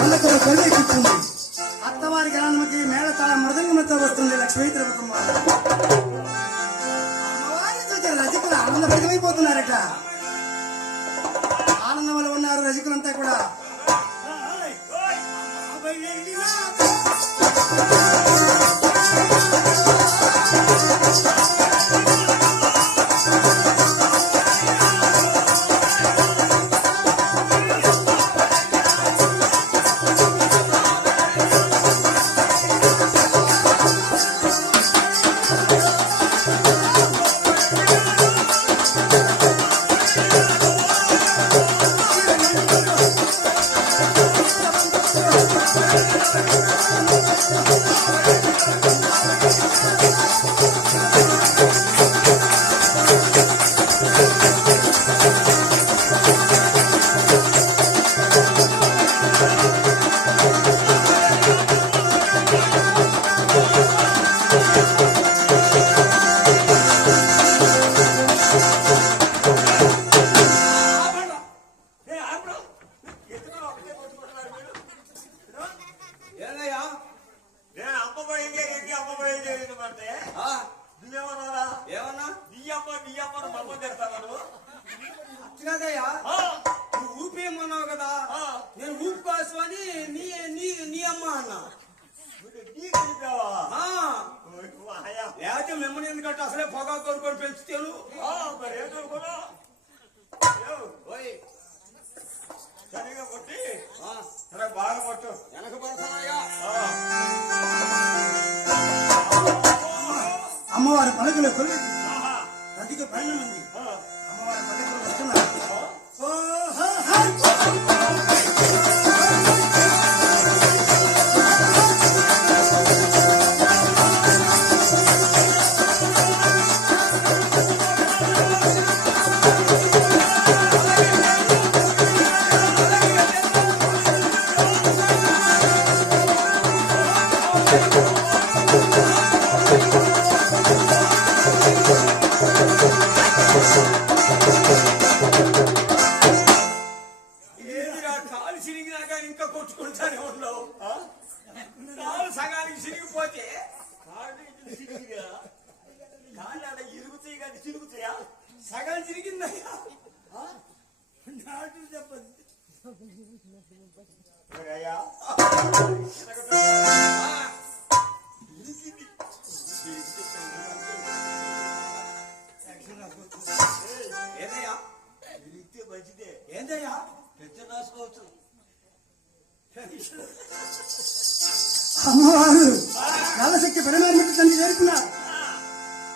పల్లకలు కొలికిస్తుంది. అత్తవారి గ్రామానికి మేళతాళ మృదంగంతో వస్తుంది లక్ష్మీ తిరుపతమ్మ. అమ్మవారిని చూసి రజకులు ఆనందభరితమైపోతున్నారట. ఆనందంలో ఉన్నారు రజకులంతా కూడా. ఊపేమన్నావు కదా, నేను ఊపు కోసమని నీ అమ్మ అన్నా. లేకపోతే మిమ్మల్ని ఎందుకంటే అసలే పొగా కోరుకొని పెంచుతాను. సరిగా కొట్టి బాగా కొట్టు. వెనక పడతానయ్యా. అమ్మవారి పలకలు కొలి రజక పైన ఉంది. అమ్మవారి పలకలు వస్తున్నారు. కాలు చిరిగినా కానీ ఇంకా కొట్టుకుంటానే ఉండవు. కాలు సగానికి చిరిగిపోతే కాళ్ళు అలా ఇరుగుతాయి కానీ చిరుగుతాయా? సగం చిరిగిందయ్యా. చెప్పండి. ఏదయ్యా ఇరిగితే మంచిదే. ఏందయ్యా పెద్ద రాసుకోవచ్చు. అమ్మవారు కాలశక్తి పరిమాణించి తండ్రి చేరుకున్నారు.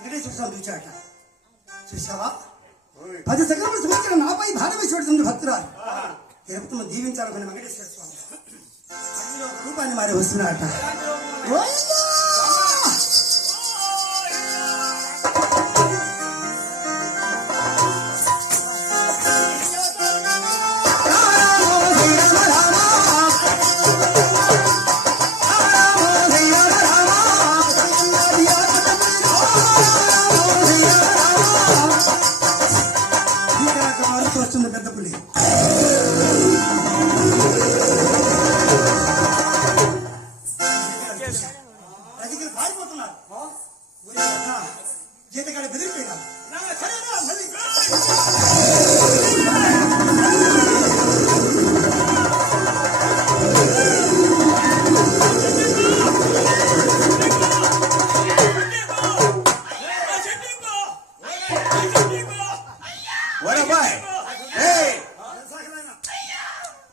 వెంకటేశ్వర స్వామి చూచాట. చూసావా, 10 సెకండ్లు చూసిన నాపై భారం వేసి పెడుతుంది భక్తురాలు. తిరుపతిలో దీవించాలనుకున్న వెంకటేశ్వర స్వామి అందులో ఒక రూపాన్ని మారి వస్తున్నాడట. వస్తుంది పెద్ద పులి. రజకులు పారిపోతున్నారు. జీతగాడి బెదిరిపోయినారు.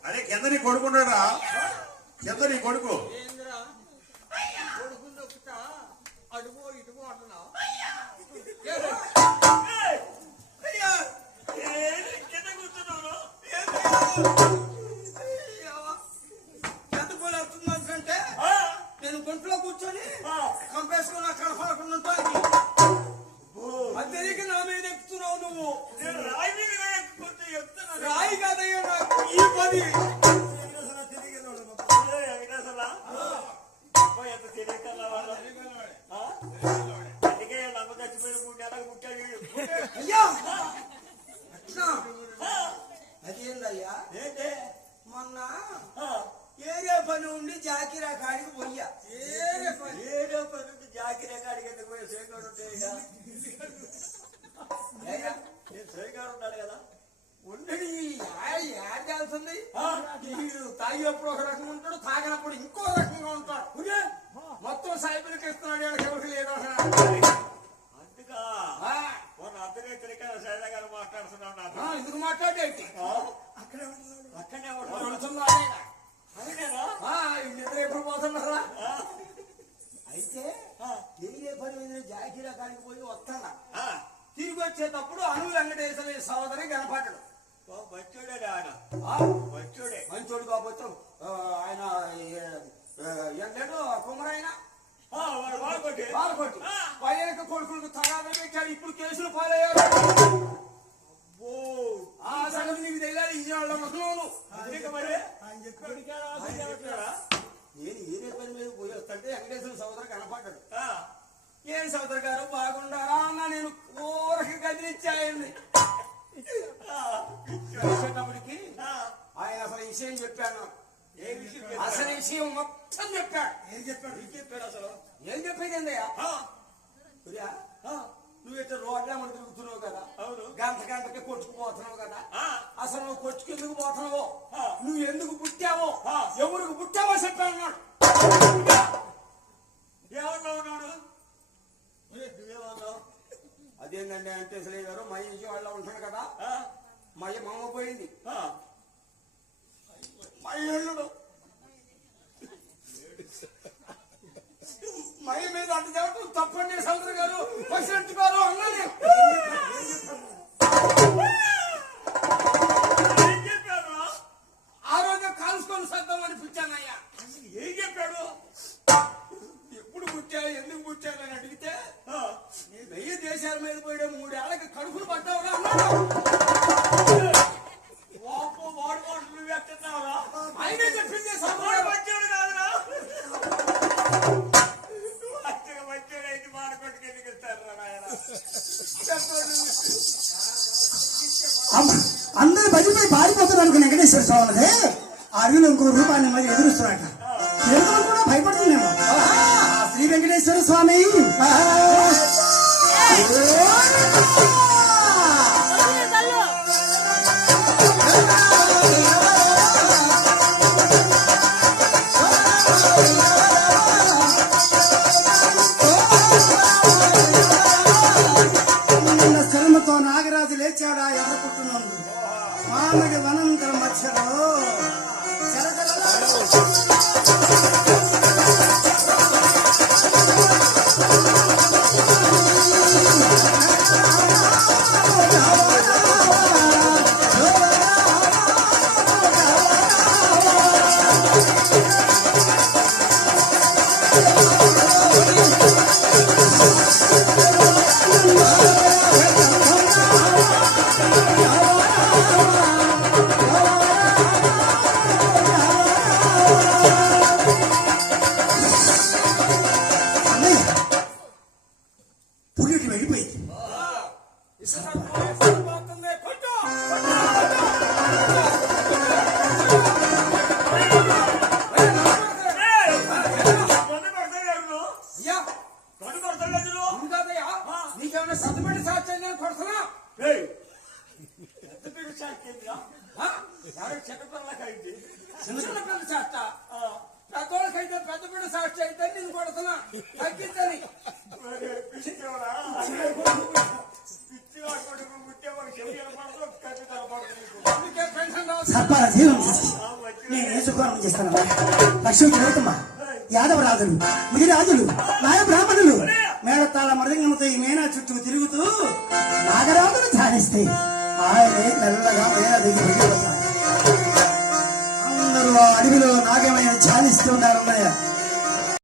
అరే కిందని కొడుకున్నాడా? కిందని కొడుకు అడుగో ఇటుగో అంటున్నా. ఎంత పోలే అవుతుందంటే నేను గుంట్లో కూర్చొని కంపేసుకుని అక్కడ పడకుండా ఉంటాను. అది తెలియక నా మీద ఎక్కుతున్నావు నువ్వు. రాయి కాదయ్యా నాకు ఈ పని. అయ్యా అట్లా అదేందయ్యా? మొన్న ఏరే పని ఉండి జాకిరా కాడికి పోయ్యా. ఏడో పని ఉంటే జాకిరే కాడికి ఎందుకు పోయి శ్రీకాడు ఉంటే ఇక? ఏయ్యా, నేను శ్రీకాడు ఉన్నాడు కదా. ఉండని యాడ్ చేస్తుంది. వీడు తాగినప్పుడు ఒక రకంగా ఉంటాడు, తాగినప్పుడు ఇంకో రకంగా ఉంటాడు. మొత్తం సైబర్కి ఇస్తున్నాడు, ఎవరికి లేదు. అందుకా ఆ, మొన్న అర్ధరాత్రి ఇక్కడ సైదా గారు మాట్లాడుతున్నాడు నాతో. ఎందుకు మాట్లాడేంటి? అక్కడే అడుగుతుందా? అదేనా? నిద్ర ఎప్పుడు పోతున్నారా? ఆ, అయితే ఏ పని మీద జాకిరా కాడికి పోయి వస్తానా. ఆ, తిరిగి వచ్చేటప్పుడు అను వెంకటేశ్వర సోదరి కనపడ్డాడు. వచ్చాడే ఆయన. వచ్చాడే మంచోడు కాకపోతే ఆయన ఎండాడు కుమరైన వాడుకోండి. పాల్గొట్టి పైనక కొడుకులకు తగాదా పెట్టాడు. ఇప్పుడు కేసులు పాలయ్యాడు. ఆ సంగతి నీకు తెలియాలి. ఈ వాళ్ళ మొదలు మరి నేను ఏదే పని మీద పోయి వస్తుంటే వెంకటేశ్వర సోదరు కనపడ్డాడు. ఏం సోదరు గారు బాగుండారా అన్న. నేను ఊరకి కదిలిచ్చాయండి. వచ్చేటప్పటికి ఆయన అసలు విషయం చెప్పాను. అసలు విషయం మొత్తం చెప్పాడు. ఏం చెప్పాడు అసలు? ఏం చెప్పేది ఏందయ్యా? నువ్వు ఇట్లా రోడ్ల మనం తిరుగుతున్నావు కదా. అవును. గంటకి కొట్టుకుపోతున్నావు కదా. అసలు నువ్వు కొట్టుకెందుకు పోతున్నావో, ఆ. నువ్వు ఎందుకు పుట్టావో, ఆ. ఎవరికి పుట్టావో చెప్పాను. ఏమన్నావు నువ్వేమన్నావు? అదేంటండి అంటే అసలు గారు మా ఇంటి వాళ్ళ ఉంటాడు కదా. మా అమ్మ పోయింది. మా ఇల్లుడు మై మీద అంత చెప్పు తప్పండి సోదరు గారు, ప్రెసిడెంట్ గారు అన్నది. ఏం చెప్పాడు? ఆ రోజు కాల్చుకొని సర్దాం అనిపించానయ్యా. ఏం చెప్పాడు? ఎప్పుడు పుట్టావు, ఎందుకు పుట్టావు అని అడిగితే, వెయ్యి దేశాల మీద పోయడం 3 ఏళ్ళకి కడుపులు పడ్డావురా అన్నాడు. వాపు వాడు వాడు నువ్వు ఎట్టున్నావురా? ఆయనే చెప్పింది వాడు వచ్చాడు కాదురా. వచ్చాడు అయితే మాడుకోటికి ఎందుకు ఇస్తారు నాయన? అందరు బదిపోయి పారిపోతున్నారు అనుకున్న వెంకటేశ్వర స్వామిదే అడవిలో ఇంకో రూపాన్ని మళ్ళీ ఎదురుస్తున్నాడు. ఎదురు కూడా భయపడుతున్నాము. శ్రీ వెంకటేశ్వర స్వామి శరణతో నాగరాజు లేచాడా ఎర్రపుట్టునందు మామిడి వనంతర మధ్యలో పులికి వెళ్ళిపోయింది. నీకేమైనా సత్తుపడి సాధ్యం కొడుతున్నా? చిన్నపిల్ల చేస్త పెద్దోళ్ళకైతే పెద్ద బిడ్డ సాక్షి అయితే నేను కొడుతున్నా తగ్గిందని. అందుకే పెన్షన్ సర్పాల జీవం చేసి నేను ఏ శుభ్రం చేస్తాను. లక్ష్మీ తిరుగుతమ్మా యాదవరాజులు ముదిరాజులు నాయ బ్రాహ్మణులు మేడతాళ మృదంగంతో ఈ మేనా చుట్టూ తిరుగుతూ నాగరాజును ధ్యానిస్తే ఆయనే మెల్లగా మేన దిగి వెళ్ళిపోతాడు. అందరూ ఆ అడవిలో నాగమైన ధ్యానిస్తూ ఉన్నారు.